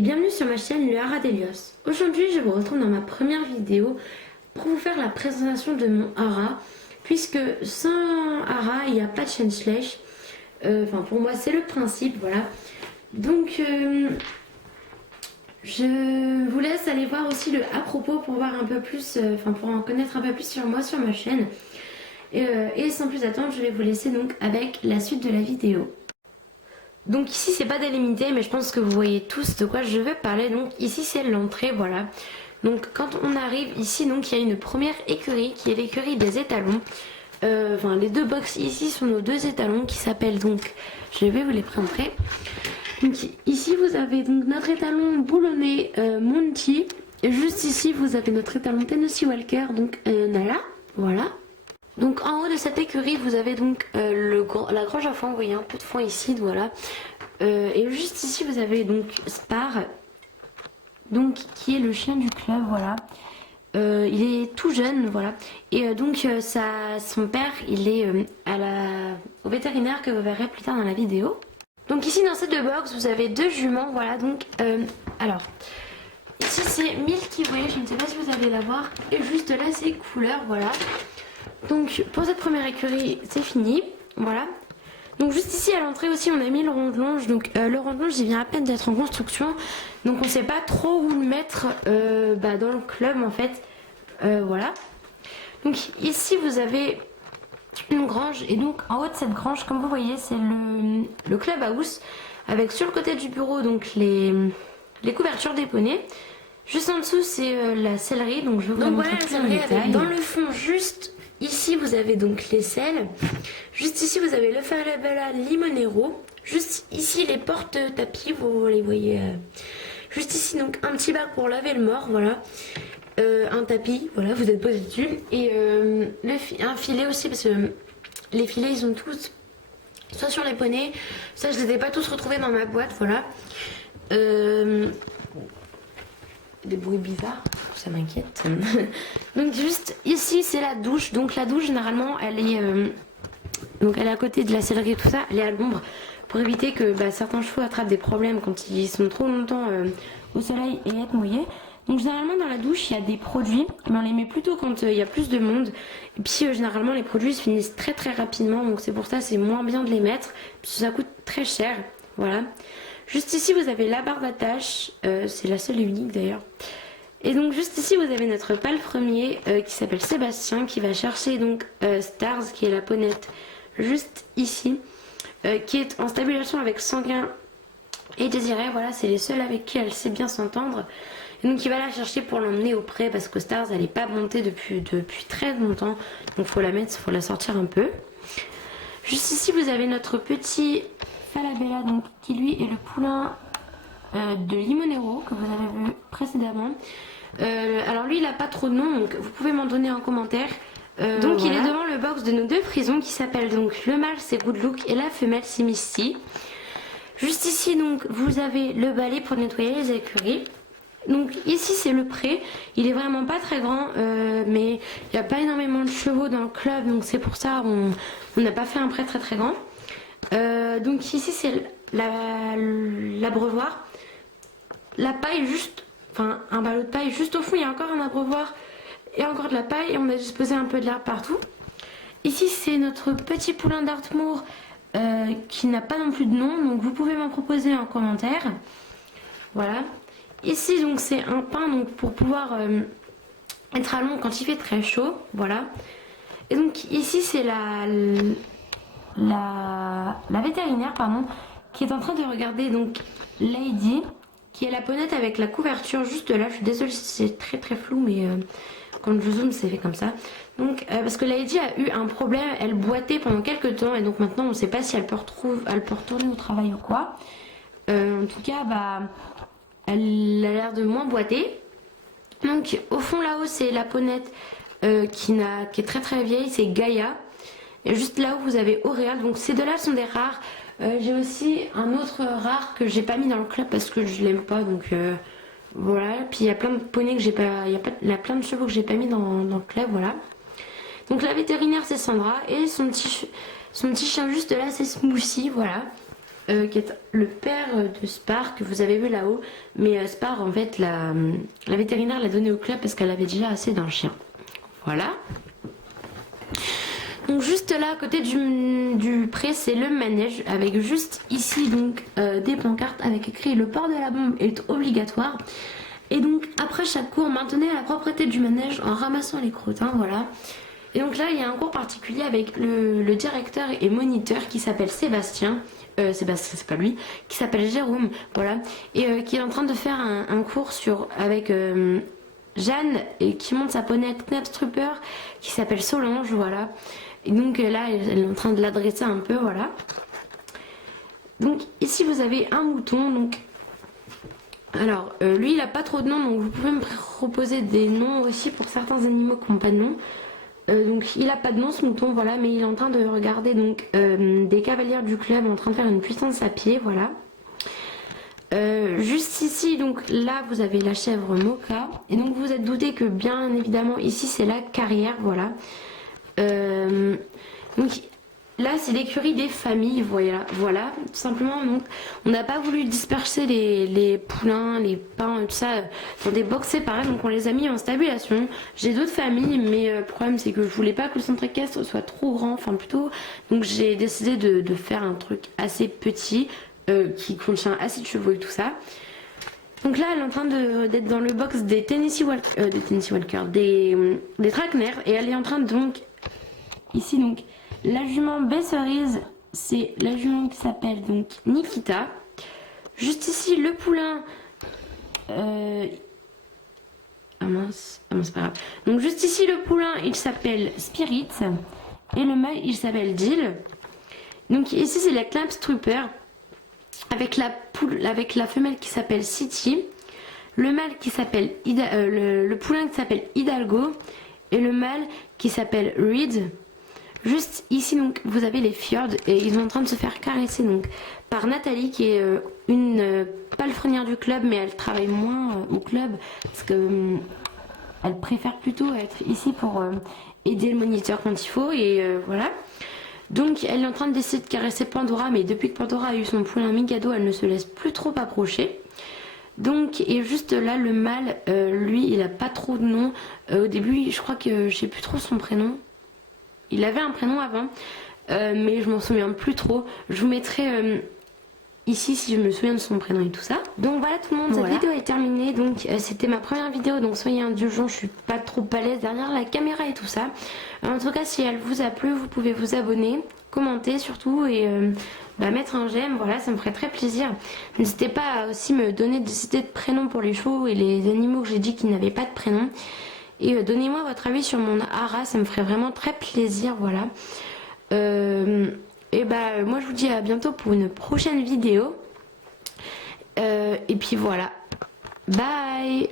et bienvenue sur ma chaîne Le Haras d'Elios. Aujourd'hui je vous retrouve dans ma première vidéo pour vous faire la présentation de mon haras, puisque sans haras il n'y a pas de chaîne Schleich. Enfin pour moi c'est le principe, voilà. Donc je vous laisse aller voir aussi le à propos pour voir un peu plus, pour en connaître un peu plus sur moi sur ma chaîne. Et sans plus attendre, je vais vous laisser donc avec la suite de la vidéo. Donc ici c'est pas délimité, mais je pense que vous voyez tous de quoi je veux parler. Donc ici c'est l'entrée, voilà. Donc quand on arrive ici, donc il y a une première écurie qui est l'écurie des étalons. Les deux box ici sont nos deux étalons qui s'appellent donc, je vais vous les présenter. Donc ici vous avez donc notre étalon boulonné Monty. Et juste ici vous avez notre étalon Tennessee Walker, donc Nala, voilà. Donc en haut de cette écurie vous avez donc la grange à foin, vous voyez un peu de foin ici, voilà. Et juste ici vous avez donc Spar, donc qui est le chien du club, voilà. Il est tout jeune, voilà. Et son père il est au vétérinaire que vous verrez plus tard dans la vidéo. Donc ici dans ces deux box vous avez deux juments, voilà. Donc alors ici c'est Milky Way, je ne sais pas si vous allez la voir. Et juste là c'est couleur, voilà. Donc pour cette première écurie c'est fini, voilà. Donc juste ici à l'entrée aussi on a mis le ronde-longe. Donc le ronde-longe il vient à peine d'être en construction, donc on sait pas trop où le mettre dans le club en fait, voilà. Donc ici vous avez une grange, et donc en haut de cette grange comme vous voyez c'est le clubhouse, avec sur le côté du bureau donc les couvertures des poneys. Juste en dessous c'est la sellerie, donc je vais vous montrer plus en détail. Dans le fond juste ici vous avez donc les selles, juste ici vous avez le Falabella Limonero, juste ici les portes tapis, vous les voyez, juste ici donc un petit bac pour laver le mort, voilà, un tapis, voilà, vous êtes posé dessus, et un filet aussi, parce que les filets ils sont tous soit sur les poneys, ça je les ai pas tous retrouvés dans ma boîte, voilà. Des bruits bizarres, ça m'inquiète. Donc juste ici c'est la douche. Donc la douche généralement elle est à côté de la sellerie et tout ça, elle est à l'ombre pour éviter que certains chevaux attrapent des problèmes quand ils sont trop longtemps au soleil et être mouillés. Donc généralement dans la douche il y a des produits, mais on les met plutôt quand il y a plus de monde. Et puis généralement les produits se finissent très très rapidement, donc c'est pour ça c'est moins bien de les mettre, parce que ça coûte très cher, voilà. Juste ici vous avez la barre d'attache, c'est la seule et unique d'ailleurs. Et donc juste ici vous avez notre palefrenier qui s'appelle Sébastien, qui va chercher donc Stars, qui est la ponette juste ici, qui est en stabulation avec Sanguin et Désiré, voilà, c'est les seuls avec qui elle sait bien s'entendre. Et donc il va la chercher pour l'emmener au pré, parce que Stars elle n'est pas montée depuis très longtemps, donc faut la sortir un peu. Juste ici vous avez notre petit Falabella, donc qui lui est le poulain de Limonero que vous avez vu précédemment. Alors lui il a pas trop de nom, donc vous pouvez m'en donner en commentaire. Donc voilà. Il est devant le box de nos deux prisons qui s'appellent donc le mâle c'est Good Look et la femelle c'est Misty. Juste ici donc vous avez le balai pour nettoyer les écuries. Donc ici c'est le pré, il est vraiment pas très grand, mais il n'y a pas énormément de chevaux dans le club, donc c'est pour ça on n'a pas fait un pré très très grand. Donc ici c'est l'abreuvoir, la paille juste, un ballot de paille juste au fond, il y a encore un abreuvoir et encore de la paille, et on a disposé un peu de l'herbe partout. Ici c'est notre petit poulain d'Artmoor qui n'a pas non plus de nom, donc vous pouvez m'en proposer en commentaire, voilà. Ici donc c'est un pain donc pour pouvoir être à l'ombre quand il fait très chaud, voilà. Et donc ici c'est la vétérinaire pardon, qui est en train de regarder donc Lady, qui est la ponette avec la couverture juste là. Je suis désolée si c'est très très flou, mais quand je zoome c'est fait comme ça. Donc parce que Lady a eu un problème, elle boitait pendant quelques temps, et donc maintenant on ne sait pas si elle peut retourner au travail ou quoi. En tout cas elle a l'air de moins boiter. Donc au fond là-haut c'est la ponette qui est très très vieille, c'est Gaïa. Et juste là où vous avez Auréal, donc ces deux-là sont des rares. J'ai aussi un autre rare que j'ai pas mis dans le club parce que je l'aime pas, donc voilà. Puis il y a plein de poneys que j'ai pas, il y a plein de chevaux que j'ai pas mis dans le club, voilà. Donc la vétérinaire c'est Sandra, et son petit chien juste là c'est Smoothie, voilà. qui est le père de Spar que vous avez vu là-haut. Mais Spar, en fait, la vétérinaire l'a donné au club parce qu'elle avait déjà assez d'un chien. Voilà. Donc juste là à côté du pré, c'est le manège avec juste ici donc des pancartes avec écrit le port de la bombe est obligatoire. Et donc après chaque cours, maintenez la propreté du manège en ramassant les crottes, hein, voilà. Et donc là il y a un cours particulier avec le directeur et moniteur qui s'appelle Sébastien. Sébastien c'est pas lui, qui s'appelle Jérôme, voilà. Et qui est en train de faire un cours avec Jeanne et qui monte sa poney Knap Trooper qui s'appelle Solange, voilà. Et donc là elle est en train de l'adresser un peu, voilà. Donc ici vous avez un mouton, donc alors lui il a pas trop de noms, donc vous pouvez me proposer des noms aussi pour certains animaux qui n'ont pas de nom. Donc il a pas de nom ce mouton, voilà, mais il est en train de regarder donc des cavalières du club en train de faire une puissance à pied, voilà. Juste ici, donc là vous avez la chèvre Moka, et donc vous êtes douté que bien évidemment ici c'est la carrière, voilà. Donc là c'est l'écurie des familles, voilà, tout simplement. Donc on n'a pas voulu disperser les poulains, les pains et tout ça dans des box séparés, donc on les a mis en stabulation. J'ai d'autres familles, mais le problème c'est que je voulais pas que le centre équestre soit trop grand, enfin plutôt, donc j'ai décidé de faire un truc assez petit qui contient assez de chevaux et tout ça. Donc là, elle est en train d'être dans le box des Tennessee Walker, des Trackner, et elle est en train de donc ici donc la jument Besserise, c'est la jument qui s'appelle donc Nikita. Juste ici le poulain. Ah mince, c'est pas grave. Donc juste ici le poulain, il s'appelle Spirit et le mâle il s'appelle Jill. Donc ici c'est la Knap Trooper. Avec la femelle qui s'appelle City, le mâle qui s'appelle le poulain qui s'appelle Hidalgo et le mâle qui s'appelle Reed. Juste ici donc vous avez les Fjord et ils sont en train de se faire caresser donc par Nathalie qui est une palefrenière du club, mais elle travaille moins au club parce que elle préfère plutôt être ici pour aider le moniteur quand il faut, et voilà. Donc elle est en train d'essayer de caresser Pandora, mais depuis que Pandora a eu son poulain Mikado, elle ne se laisse plus trop approcher. Donc, et juste là le mâle, lui il a pas trop de nom. Au début je crois que je sais plus trop son prénom. Il avait un prénom avant, mais je m'en souviens plus trop. Je vous mettrai ici si je me souviens de son prénom et tout ça. Donc voilà tout le monde, cette vidéo est terminée. Donc c'était ma première vidéo, donc soyez indulgents, je suis pas trop à l'aise derrière la caméra et tout ça. En tout cas si elle vous a plu, vous pouvez vous abonner, commenter surtout, et mettre un j'aime, voilà, ça me ferait très plaisir. N'hésitez pas à aussi me donner des idées de prénoms pour les chevaux et les animaux que j'ai dit qui n'avaient pas de prénom. Et donnez-moi votre avis sur mon hara, ça me ferait vraiment très plaisir, voilà. Et moi je vous dis à bientôt pour une prochaine vidéo. Et puis voilà. Bye!